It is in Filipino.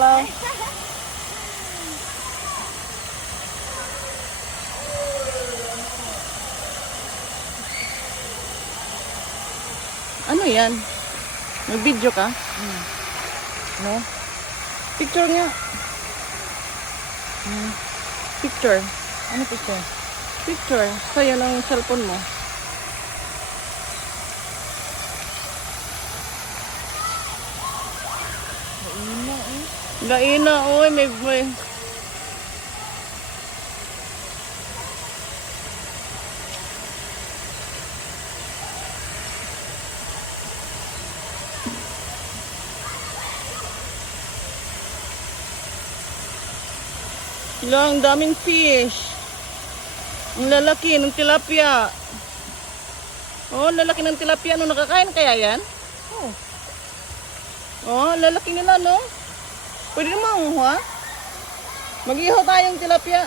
Hello. Ano yan? May video ka? No? Picture nga. Picture. Ano picture? Picture. Sa'yo ng cellphone mo. Laina eh. Laina, oy, may. Ang daming fish. Ang lalaki ng tilapia. Oh, lalaki ng tilapia. Ano, nakakain kaya yan? Oh. Oh, lalaki nila, no? Pwede naman, ha? Mag-ihaw tayong tilapia.